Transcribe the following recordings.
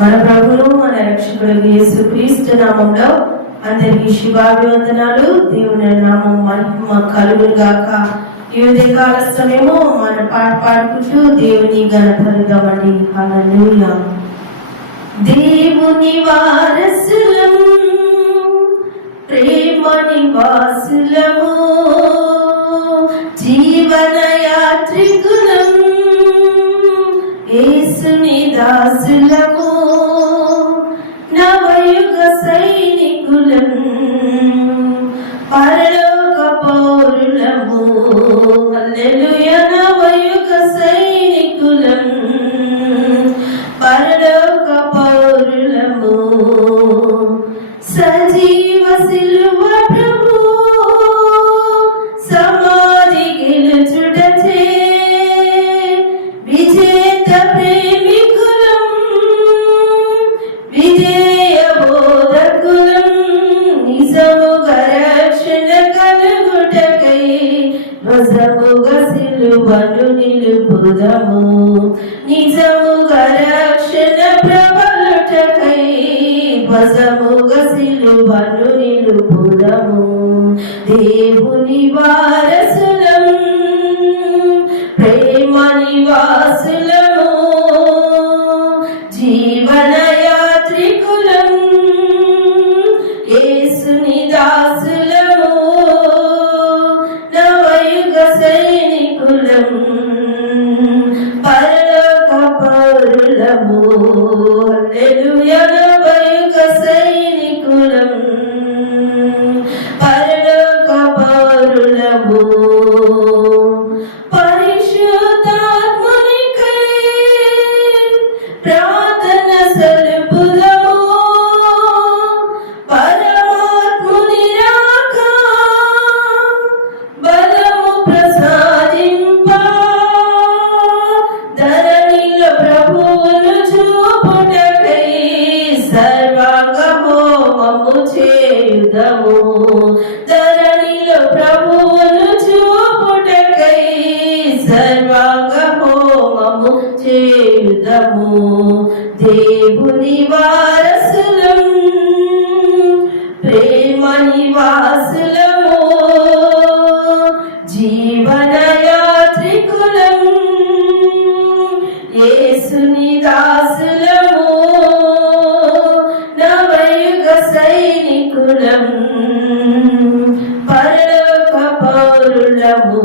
మన ప్రభువు మన రక్షకుడు యేసుక్రీస్తు నామంలో అందరికీ శుభాభివందనాలు. దేవుని నామం మహిమ కలుగును గాక. ఈ ఉదయకాల సమయము మన పాట పాడుకుంటూ దేవుని ఘనపరుద్దామండి. హల్లెలూయా. దేవుని వారసులము, ప్రేమ నివాసులము, జీవన యాత్రికులం, యేసుని దాసులము, నవయుగ సైనికులం, పరలోక పౌరులము. హల్లెలూయా. నవయుగ సైనికులం, పరలోక పౌరులము, సజీవ సిలువ ప్రభు సమాధి గెలుచుటచే విజేత ప్రేమికులం, విజయ బోధకులం, నిజముగా రక్షణ కలుగుటకై నిజముగా సిలువను నిలుపుదము, నిజముగా రక్షణ ప్రబలుటకై నిజముగా సిలువను నిలుపుదము. దేవుని వారసులం, ప్రేమ నివాసులము, జీవన యాత్రికులం, యేసుని దాసులము, నవయుగ సైనికులం, పరలోక పౌరులము. హల్లెలూయా. నవయుగ సైనికులం, పరలోక పౌరులము, పరిశుద్ధాత్మునికై ప్రార్థన సలుపుదము, పరమాత్ముని రాక బలము ప్రసాదింప, ధరణిలో ప్రభువును చూపుటకై సర్వాంగ హోమము చేయుదము, ధరణిలో ప్రభువును చూపుటకై సర్వాంగ హోమము చేయుదము. దేవుని వారసులం, ప్రేమ నివాసులము, జీవన యాత్రికులం, యేసుని దాసులము, నవయుగ సైనికులం, పరలోక పౌరులము.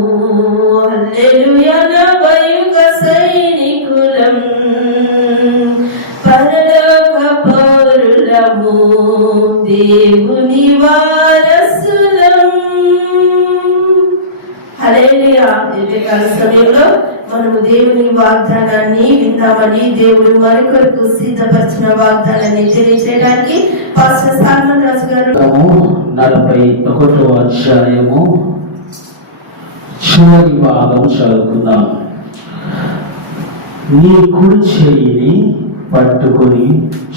హల్లెలూయా. నవయుగ సైనికులం, పరలోక పౌరులము, దేవుని వారసులం. హల్లెలూయా. ఉదయకాల సమయంలో మనము దేవుని వాగ్దానాన్ని విందామని దేవుడు మన కొరకు సిద్ధపరిచిన వాగ్దానాన్ని తెలియజేయడానికి పాస్టర్ సాల్మన్ రాజు గారు 41వ అధ్యాయము చివరి భాగం చదువుకుందాం. నీ కుడి చేయిని పట్టుకొని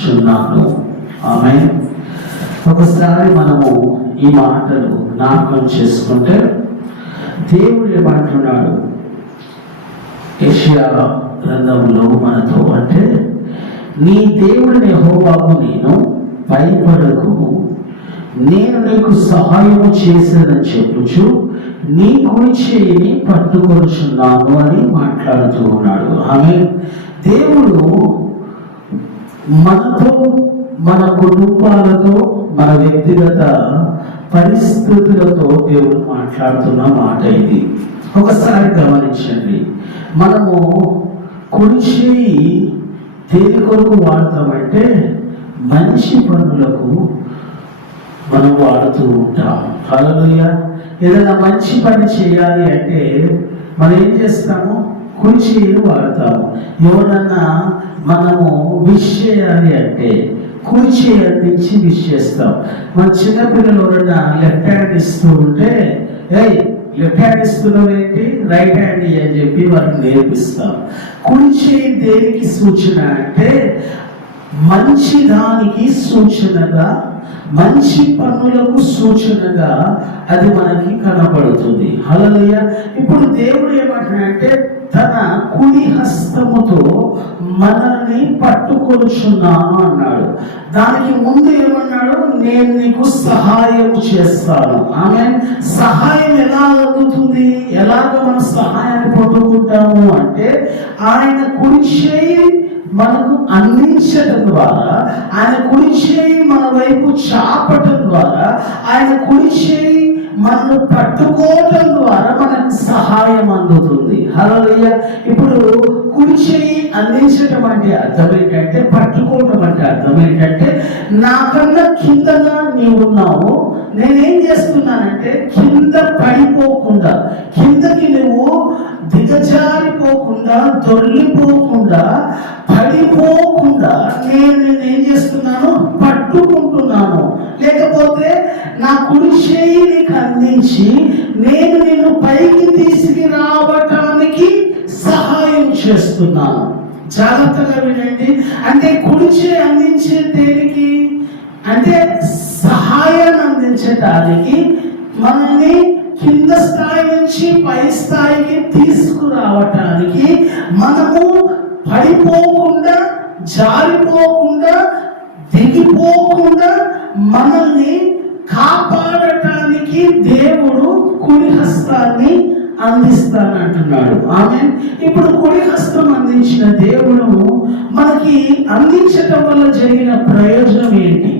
చున్నాను. ఆమేన్. ఒకసారి మనము ఈ మాటలు జ్ఞాపకం చేసుకుంటే దేవుడు ఏమంటున్నాడు యెషయా గ్రంథంలో మనతో అంటే, నీ దేవుడిని యెహోవాకు నేను భయపడకు, నేను నీకు సహాయము చేశానని చెప్పుచు నీ కుడి చేయిని పట్టుకొనుచున్నాను అని మాట్లాడుతూ ఉన్నాడు. ఆమె దేవుడు మనతో, మన కుటుంబాలతో, మన వ్యక్తిగత పరిస్థితులతో దేవుడు మాట్లాడుతున్న మాట ఇది. ఒకసారి గమనించండి. మనము కుడి చేయి దేని కొరకు వాడతామంటే మంచి పనులకు మనం వాడుతూ ఉంటాం. హల్లెలూయా. ఏదైనా మంచి పని చేయాలి అంటే మనం ఏం చేస్తాము? కుడి చేయిని వాడతాము. ఎవరన్నా మనము విష్ చేయాలి అంటే కుడి చేయి అందించి విష్ చేస్తాం. మన చిన్నపిల్లలు ఎవరన్నా లెఫ్ట్ హ్యాండ్ ఇస్తూ ఉంటే, ఏయ్ లెఫ్ట్ హ్యాండ్ ఇస్తున్నావు ఏంటి, రైట్ హ్యాండ్ అని చెప్పి వారికి నేర్పిస్తాం. కుడి చేయి దేనికి సూచన అంటే మంచి దానికి సూచనగా, మంచి పనులకు సూచనగా అది మనకి కనపడుతుంది. హల్లెలూయా. ఇప్పుడు దేవుడు ఏమంటున్నాడంటే తన కుడి హస్తముతో మనల్ని పట్టుకొనుచున్నాను అన్నాడు. దానికి ముందు ఏమన్నాడు? నేను నీకు సహాయం చేస్తాను. ఆమె సహాయం ఎలా అందుతుంది? ఎలాగ మనం సహాయాన్ని పొందుకుంటాము అంటే ఆయన కుడి చేయి మనకు అందించడం ద్వారా, ఆయన కుడి చేయి మన వైపు చాపటం ద్వారా, ఆయన కుడి చేయి మనల్ని పట్టుకోవటం ద్వారా మనకు సహాయం అందుతుంది. హల్లెలూయా. ఇప్పుడు కుడి చేయి అందించటం అంటే అర్థం ఏంటంటే, పట్టుకోవటం అంటే అర్థం ఏంటంటే, నాకన్నా కిందగా నీవున్నావు, నేనేం చేస్తున్నానంటే కింద పడిపోకుండా, కిందకి నువ్వు దిగజారిపోకుండా, దొర్లిపోకుండా, పడిపోకుండా నేనేం చేస్తున్నాను? పట్టుకుంటున్నాను. లేకపోతే నా కుడి చేయి నీకు అందించి నేను నిన్ను పైకి తీసుకురావటానికి సహాయం చేస్తున్నాను. జాగ్రత్తగా వినండి. అంటే కుడి చేయి అందించే దేనికి అంటే సహాయాన్ని అందించడానికి, మనల్ని కింద స్థాయి నుంచి పై స్థాయికి తీసుకురావటానికి, మనము పడిపోకుండా, జారిపోకుండా, దిగిపోకుండా మనల్ని కాపాడటానికి దేవుడు కుడి హస్తాన్ని అందిస్తానంటున్నాడు. ఆమె ఇప్పుడు కుడి హస్తం అందించిన దేవుడు మనకి అందించటం వల్ల జరిగిన ప్రయోజనం ఏంటి?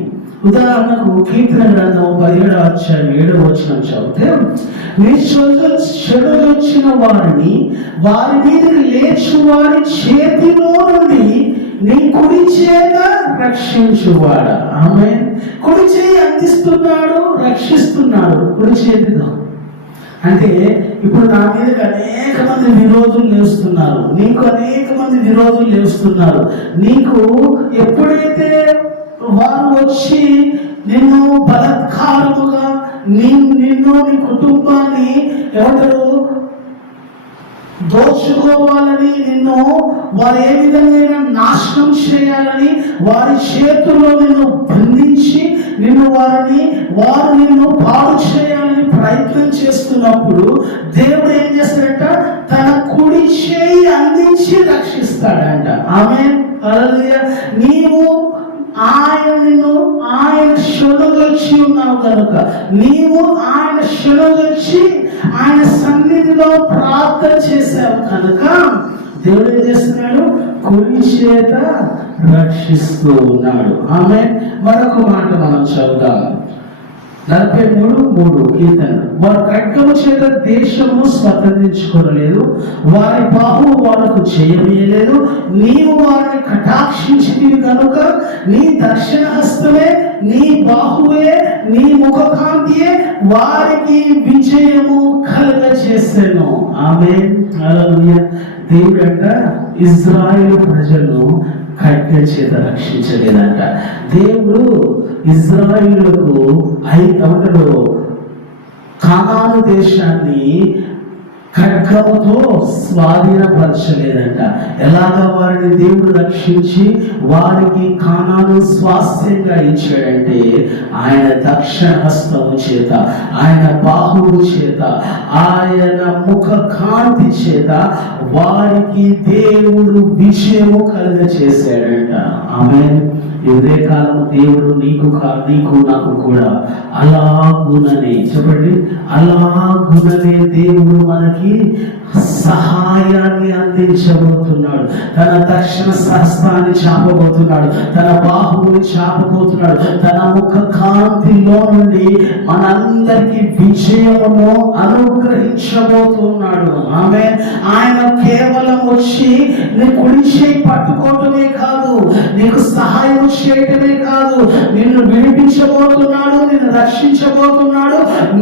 ఉదాహరణకు కీర్తన గ్రంథం 17వ అధ్యాయం 7వ వచనం చదివితే, నీ చెడులొచ్చిన వారిని వారి మీదకి లేచు వారి చేతిలో నుండి నీ కుడి చేత రక్షించువాడ. ఆమె కుడి చేయి అందిస్తున్నాడు, రక్షిస్తున్నాడు కుడి చేతితో. అంటే ఇప్పుడు నా మీదకి అనేక మంది విరోధులు లేస్తున్నారు, నీకు అనేక మంది విరోధులు లేస్తున్నారు. నీకు ఎప్పుడైతే వారు వచ్చి నిన్ను బలత్కారముగా, నిన్ను నీ కుటుంబాన్ని ఎవరు దోచుకోవాలని, నిన్ను వారు ఏ విధంగా నాశనం చేయాలని వారి చేతుల్లో నిన్ను బంధించి వారు నిన్ను పాడు చేయాలని ప్రయత్నం చేస్తున్నప్పుడు దేవుడు ఏం చేస్తాడంట? తన కుడి చేయి అందించి రక్షిస్తాడంట. ఆమేన్. హల్లెలూయా. నీవు ఆయన శరణొచ్చి ఉన్నావు కనుక, నీవు ఆయన శరణొచ్చి ఆయన సన్నిధిలో ప్రార్థన చేశావు కనుక దేవుడు ఏం చేస్తున్నాడు? కుడి చేత రక్షిస్తూ ఉన్నాడు. ఆమె మరొక మాట మనం చదువుదాం. 43:3 కీర్తన. వారు ఖడ్గము చేత దేశము స్వతంత్రించుకోలేదు, వారి బాహు వారికి చేయలేదు. నీవు వారిని కటాక్షించితివి కనుక నీ దర్శన హస్తమే, నీ బాహువే, నీ ముఖకాంతియే వారికి విజయము కలుగజేసెను. ఆమేన్. హల్లెలూయా. దేవుడంట ఇజ్రాయేలు ప్రజలను ఖడ్గం చేత రక్షించలేదంట. దేవుడు ఇజ్రాయేలులకు కానాను దేశాన్ని ఖడ్గముతో స్వాధీనపరచలేదంట. ఎలాగ వారిని దేవుడు రక్షించి వారికి కానాను స్వాస్థ్యంగా ఇచ్చాడంటే ఆయన దక్షిణ హస్తము చేత, ఆయన బాహువు చేత, ఆయన ముఖ కాంతి చేత వారికి దేవుడు విజయము కలుగజేశాడంట. ఆమేన్. ఇదే కాలం దేవుడు నీకు నాకు కూడా అలాగుననే, చెప్పండి, అలాగుననే దేవుడు మనకి సహాయాన్ని అందించబోతున్నాడు. తన దక్షిణ సహస్రాన్ని చాపబోతున్నాడు, తన బాహువుని చాపబోతున్నాడు. తన ముఖ కాంతిలో నుండి మనందరికి విజయమును అనుగ్రహించబోతున్నాడు. ఆమె ఆయన కేవలం వచ్చి నీ కుడి చేయి పట్టుకోవటమే కాదు, నీకు సహాయం చేయటమే కాదు, నిన్ను విడిపించబోతున్నాడు, నిన్ను రక్షించబోతున్నాడు,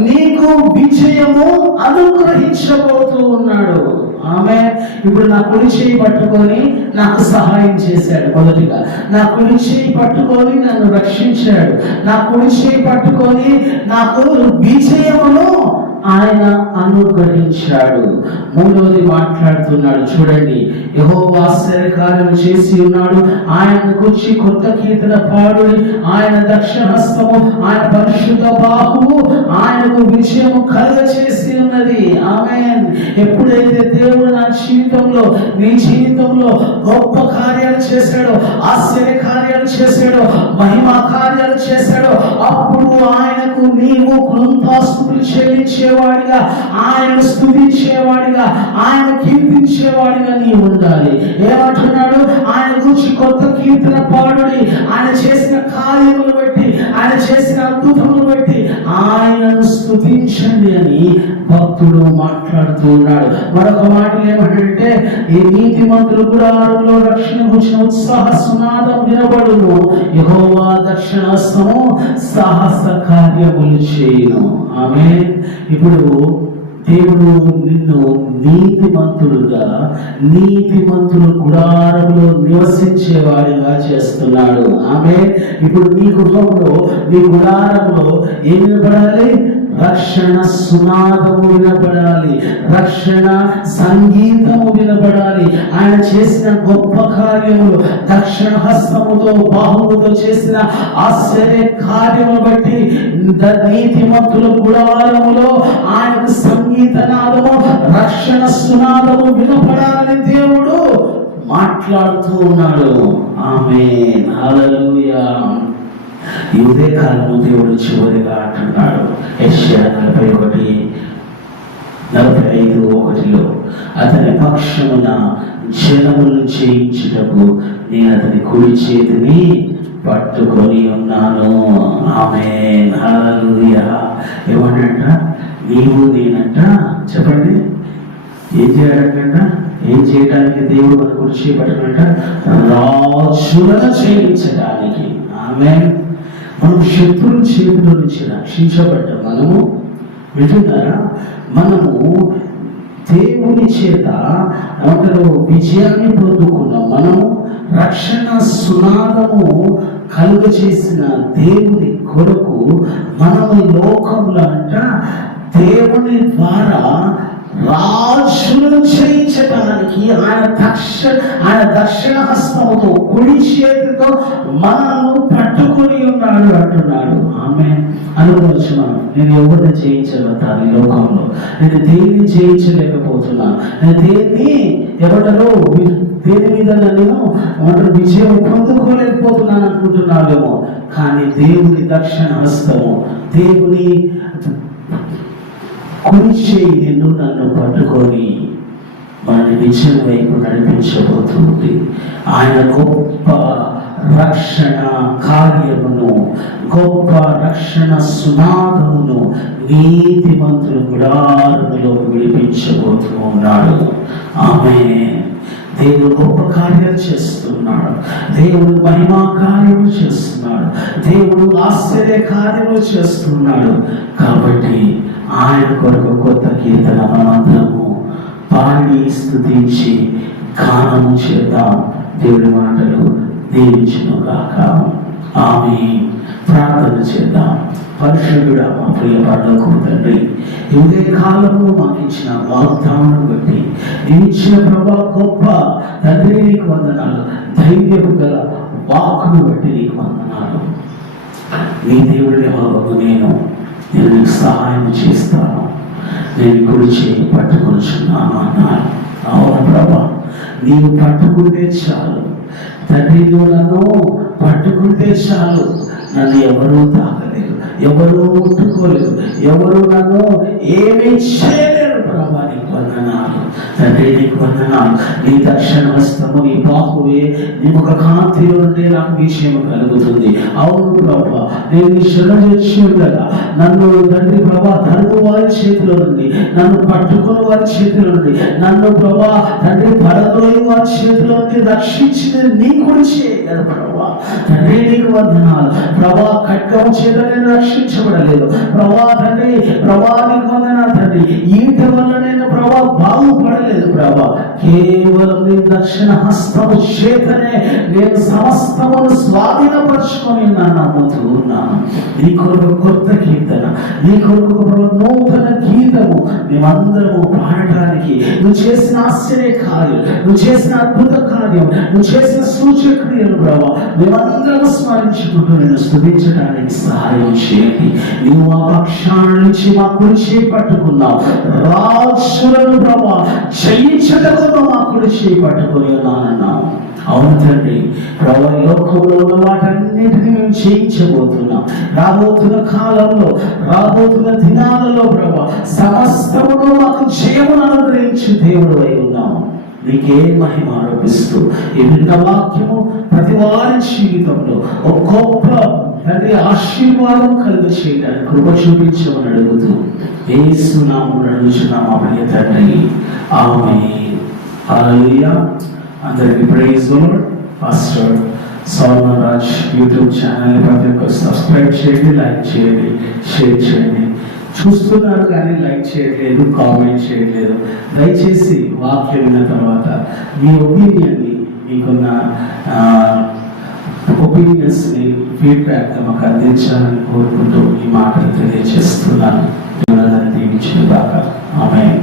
నీకు విజయము అనుగ్రహించబోతూ ఉన్నాడు. ఆమె ఇప్పుడు నా కుడి చేయి పట్టుకొని నాకు సహాయం చేశాడు. మొదటిగా నా కుడి చేయి పట్టుకొని నన్ను రక్షించాడు. నా కుడి చేయి పట్టుకొని నాకు విజయమును ఆయన అనుగ్రహించాడు. మూడవది మాట్లాడుతున్నాడు చూడండి, యెహోవా ఆశ్చర్యకార్యం చేసి ఉన్నాడు, ఆయన గురించి కొత్త కీర్తన పాడుడి, ఆయన దక్షిణ హస్తము, ఆయన పరిశుద్ధ బాహువు ఆయనకు విజయము కలుగ చేసి ఉన్నది. ఆమేన్. ఎప్పుడైతే దేవుడు నా జీవితంలో, నీ జీవితంలో గొప్ప కార్యాలు చేశాడో, ఆశ్చర్య కార్యాలు చేశాడో, మహిమా కార్యాలు చేశాడో, అప్పుడు ఆయనకు నీవు కృతజ్ఞతాస్తుతులు చెల్లించేవాడిగా, ఆయన స్తుతించేవాడిగా, ఆయన కీర్తించేవాడిగా నీవు ఉండాలి. ఏమంటున్నాడు? ఆయన గురించి కొత్త కీర్తన పాడుడి, ఆయన చేసిన కార్యములు బట్టి, ఆయన చేసిన అద్భుతములు బట్టి ఆయనను స్తుతించండి అని భక్తుడు మాట్లాడుతూ ఉన్నాడు. మరొక మాట ఏమంటే, ఈ నీతిమంతులు గుడారంలో రక్షణ గురించిన ఉత్సాహ సునాదం వినబడును, యెహోవా దక్షిణాస్తము సాహస కార్యములు చేయును. ఆమేన్. ఇప్పుడు దేవుడు నిన్ను నీతిమంతుడుగా, నీతిమంతుల గుడారంలో నివసించేవాడిగా చేస్తున్నాడు. ఆమేన్. ఇప్పుడు నీ గృహంలో, నీ గుడారంలో ఏం వినపడాలి? రక్షణ సునాదము వినపడాలి, రక్షణ సంగీతము వినపడాలి. ఆయన చేసిన గొప్ప కార్యములు, దక్షిణ హస్తముతో బాహువుతో చేసిన ఆశ్చర్య కార్యములు బట్టి నీతిమంతుల గుడారములో ఆయనకు సంగీతనాదము, రక్షణ సునాదము వినపడాలని దేవుడు మాట్లాడుతూ ఉన్నాడు. ఆమేన్. హల్లెలూయా. ఈ ఉదయకాలము దేవుడు చివరిగా అంటున్నాడు, యెషయా 41:45 అతని పక్షమున జనములను చేయించుటకు నేను అతని కుడి చేతిని పట్టుకొని ఉన్నాను. ఆమేన్. హల్లెలూయా. ఏమనంట? నీవు నేనంట, చెప్పండి, ఏం చేయాలంట? ఏం చేయడానికి దేవుడు మన కుడి చేయి పట్టుకున్నట? రాజులను చేయించడానికి. ఆమేన్. మనం శత్రువుల చేతిలో నుంచి రక్షించబడ్డాం. మనము వింటున్నారా? మనము దేవుని చేత ఒకరు విజయాన్ని పొందుకున్నాం. మనము రక్షణ సునాదము కలుగ చేసిన దేవుని కొరకు మనము లోకంలో అంట దేవుని ద్వారా రాజులను చేయించడానికి ఆయన దక్షిణ హస్తముతో, కుడి చేతితో మనల్ని పట్టుకొని ఉన్నాడు అంటున్నాడు. ఆమె అనుకోవచ్చు, మనం నేను ఎవరిని జయించగలుగుతాను ఈ లోకంలో, నేను దేన్ని జయించలేకపోతున్నాను, నేను దేని మీద నేను విజయం పొందుకోలేకపోతున్నాను అనుకుంటున్నావేమో. కానీ దేవుని దక్షిణ హస్తము, దేవుని కుడి చేయి నిన్ను నన్ను పట్టుకొని మనని విజయం వైపు నడిపించబోతుంది. ఆయన గొప్ప రక్షణ కార్యమును, గొప్ప రక్షణ సునాదమును నీతిమంతుల గుడారములో విడిపించబోతూ ఉన్నాడు. ఆమె దేవుడు గొప్ప కార్యాలు చేస్తున్నాడు, దేవుడు మహిమా కార్యములు చేస్తున్నాడు, దేవుడు ఆశ్చర్య కార్యములు చేస్తున్నాడు. కాబట్టి ఆయన కొరకు కొత్త కీర్తన మనమందరము పాడి స్తుతించి గానము చేద్దాం. దేవుడి మాటలు దీవించును గాక. ఆమేన్. ప్రార్థన చేద్దాం. పరిశుద్ధుడా, మా ప్రియ పరలోక తండ్రి, ఇదే కాలంలో మాకు ఇచ్చిన వాగ్దానం బట్టి, ఇచ్చిన ప్రభా గొప్ప తండ్రి నీకు వందనాలు. ధైర్యము గల వాక్కును బట్టి నీకు వందనాలు. నీ దేవుడి వరకు నేను నీకు సహాయం చేస్తాను, నేను కుడి చేయి పట్టుకొచ్చున్నాను అన్నాను. అవును ప్రభా, నీవు పట్టుకుంటే చాలు తండ్రి, నువ్వు నన్ను పట్టుకుంటే చాలు, నన్ను ఎవరూ తాకలేరు, ఎవరూ ముట్టుకోలేరు, ఎవరు నన్ను ఏమీ చేయలేరు. ప్రభా నీకు వందనాలు తండ్రి, నీకు వందనాలు. నీ దక్షిణ హస్తము, నీ బాహువే నీ ముఖ కాంతిలో నుండి నాకు విషయం కలుగుతుంది. అవును ప్రభా, నేను శరణొచ్చి ఉండగా నన్ను తండ్రి ప్రభా తరుగు వారి చేతిలో నుండి, నన్ను పట్టుకుని వారి చేతిలో నుండి, నన్ను ప్రభా తండ్రి పడదోయి వారి చేతిలో నుండి రక్షించిన నీ గురించి కదా ప్రభా. తండ్రి నీకు వందనాలు ప్రభా. ఖడ్గం చేత నేను రక్షించబడలేదు ప్రభా తండ్రి, ప్రభా నీకు వందనాలు తండ్రి. ఈట వల్ల నేను ప్రభా బాగుపడలేదు ప్రభా, కేవలం నీ దక్షిణ హస్తము చేతనే నేను సమస్తమును స్వాధీనపరుచుకొని నమ్ముతూ ఉన్నాను. నీ కొరకు కొత్త కీర్తన, నీ కొరకు నూతన గీతము మేమందరము పాడటానికి, నువ్వు చేసిన ఆశ్చర్య కార్యం, నువ్వు చేసిన అద్భుత కార్యం, నువ్వు చేసిన సూచక్రియలు ప్రభా మేమందరము స్మరించుకుంటూ నేను స్తుతించడానికి సహాయం చేయండి. నువ్వు మా పక్షాల నుంచి మా కుడి చేయి పట్టుకున్నావు, రాజులను ప్రభా జయించటకు మా కుడి చేయి పట్టుకొని ఉన్నానన్నావు. అవును తండ్రి ప్రభా, లోకంలో ఉన్న వాటన్నిటిని మేము జయించబోతున్నాం. రాబోతున్న కాలంలో, రాబోతున్న దినాలలో ప్రభా సమస్తమును మాకు జయమును అనుగ్రహించి దేవుడు అయి ఉన్నాము. నీకే మహిమ ఆరోపిస్తూ ఈ విన్న వాక్యము ప్రతి వారి జీవితంలో ఒక గొప్ప ఆశీర్వాదం కలుగ చేయడానికి కృప చూపించమని అడుగుతూ యేసు నామమున అడుగుచున్నాము మా ప్రియ తండ్రి, ఆమేన్. హల్లెలూయా. అందరికీ praise Lord. Pastor Salman Raj YouTube channel ప్రతి ఒక్కరు సబ్స్క్రైబ్ చేయండి, లైక్ చేయండి, షేర్ చేయండి. చూస్తున్నారు కానీ లైక్ చేయట్లేదు, కామెంట్ చేయట్లేదు. దయచేసి వాక్యం విన్న తర్వాత మీ ఒపీనియన్ని, మీకున్న ఒపీనియన్స్ని ఫీడ్బ్యాక్ మాకు అందించాలని కోరుకుంటూ ఈ మాటలు తెలియజేస్తున్నాను. దేవుని దీవించుగాక. ఆమేన్.